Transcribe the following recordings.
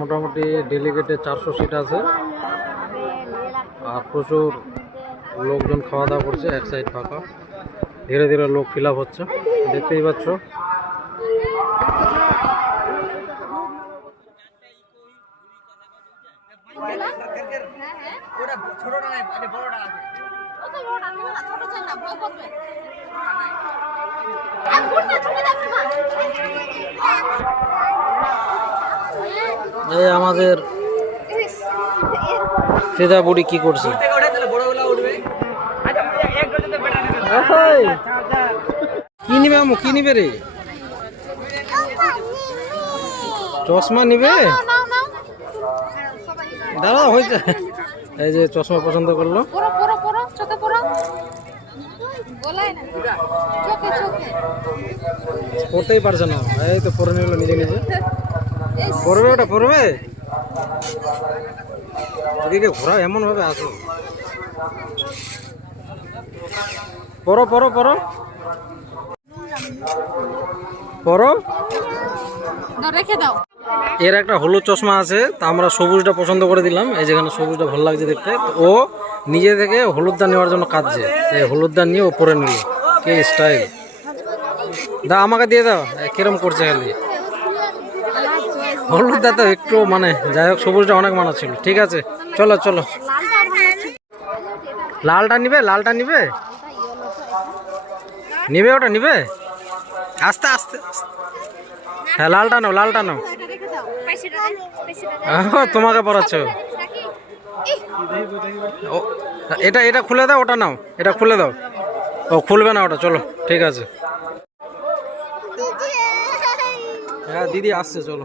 মোটামুটি ডেলিগেটে চারশো সিট আছে। আর প্রচুর লোকজন খাওয়া দাওয়া করছে, এক সাইড ফাঁকা। ধীরে ধীরে লোক ফিল হচ্ছে। দেখতেই পাচ্ছ। এই আমাদের ফেদা বুড়ি কি করছে? কি নিবে আমু কি নিবে রে? চশমা নিবে? দাঁড়া হয়েছে এই যে চশমা পছন্দ করল। পড়তেই পারছে না। এই তো পরে নিল নিজে নিজে। পড়বে ওটা পড়বে? ওদিকে ঘোরা এমন ভাবে আসো পড়ো পড়ো। পড়ো। পড়ো রেখে দাও। এর একটা হলুদ চশমা আছে তা আমরা সবুজটা পছন্দ করে দিলাম। এই যেখানে সবুজটা ভালো লাগছে দেখতে ও নিজে থেকে হলুদটা নেওয়ার জন্য কাঁদছে। এই হলুদটা নিয়ে ও পরে নিল। কে স্টাইল দা আমাকে দিয়ে দাও কিরম করছে খালি? হলুদটা তো একটু মানে যাই হোক, সবুজটা অনেক মানাচ্ছিল ঠিক আছে, চলো চলো। লালটা নিবে লালটা নিবে? নিবে ওটা, নিবে? আস্তে আস্তে। হ্যাঁ লালটা নাও লালটা নাও। তোমাকে পড়াচ্ছ। এটা এটা খুলে দাও, ওটা নাও, এটা খুলে দাও। ও, খুলবে না ওটা, চলো, ঠিক আছে। হ্যাঁ দিদি আসছে, চলো।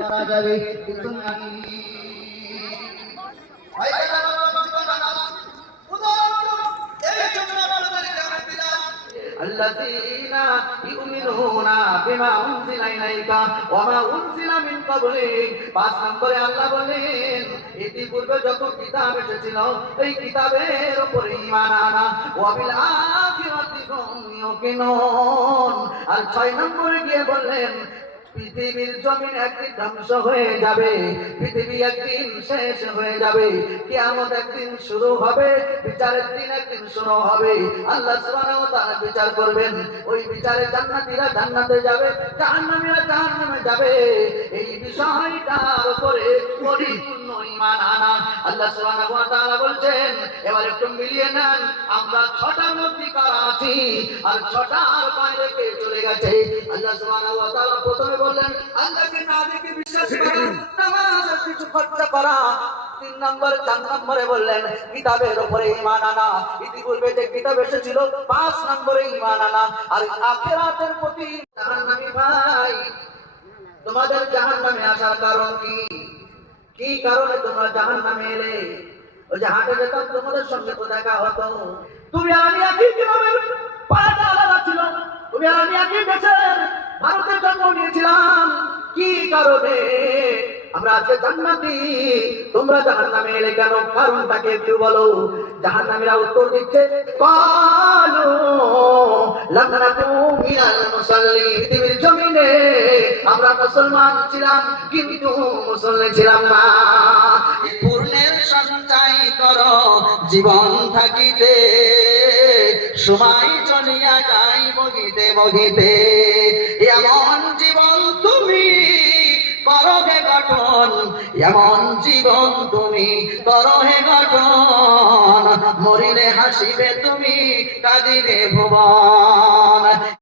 মারা যাবে কিন্তু নাই الذين يؤمنون بما أنزل إليك وما أنزل من قبلك পাঁচ নম্বরে আল্লাহ বলেন ইতিপূর্বে যত কিতাব এসেছিল, এই কিতাবের উপর ঈমান আনা। ওয়াবিল আখিরাতি হুম ইউকিনুন। আর ছয় নম্বরে গিয়ে বললেন পৃথিবীর জমিন একদিন ধ্বংস হয়ে যাবে, পৃথিবী একদিন শেষ হয়ে যাবে। কিয়ামত একদিন শুরু হবে, বিচারের দিন একদিন শুরু হবে। আল্লাহ সুবহানাহু তাআলা বিচার করবেন। ওই বিচারে জান্নাতীরা জান্নাতে যাবে, জাহান্নামীরা জাহান্নামে যাবে। এই বিষয়টার উপরে পরিপূর্ণ ঈমান আনা। আল্লাহ সুবহানাহু ওয়া বলছেন, এবার একটু মিলিয়ে নেন, আমরা ছটার মধ্যে কারা আছি? আর ছটার বাইরে কে চলে গেছে? আল্লাহ সুবহানাহু ওয়া প্রথমে বললেন আল্লাহকে না দেখে বিশ্বাস করা নামাজ কিছু খরচ করা। তিন নম্বর চার নম্বরে বললেন কিতাবের উপরে ঈমান আনা। ইতিপূর্বে যে কিতাব এসেছিল পাঁচ নম্বরে ঈমান আনা। আর আখিরাতের প্রতি ভাই তোমাদের জাহান্নামে আসার কারণ কি? কি কারণে তোমরা জাহান নামে এলে? ওই যে হাটে যেতাম তোমাদের সঙ্গে তো দেখা হতো। তুমি আমি একই পাটা আলাদা ছিল? তুমি আমি একই দেশের ভারতের জন্ম নিয়েছিলাম। কি কারণে? আমরা আজকে জান্নাতি। তোমরা জাহান নামে এলে কেন? কারণটাকে একটু বলো। জাহান নামীরা উত্তর দিচ্ছে, কালো মুসাল্লি। পৃথিবীর জমিনে আমরা মুসলমান ছিলাম, কিন্তু মুসলমান ছিলাম না। পূর্ণের সঞ্চয় করো, জীবন থাকিতে। সময় চলিয়া যাই বগিতে বগিতে এমন জীবন তুমি করো হে গঠন, এমন জীবন তুমি করো হে গঠন। মরিলে হাসিবে তুমি, কাঁদিবে ভুবন।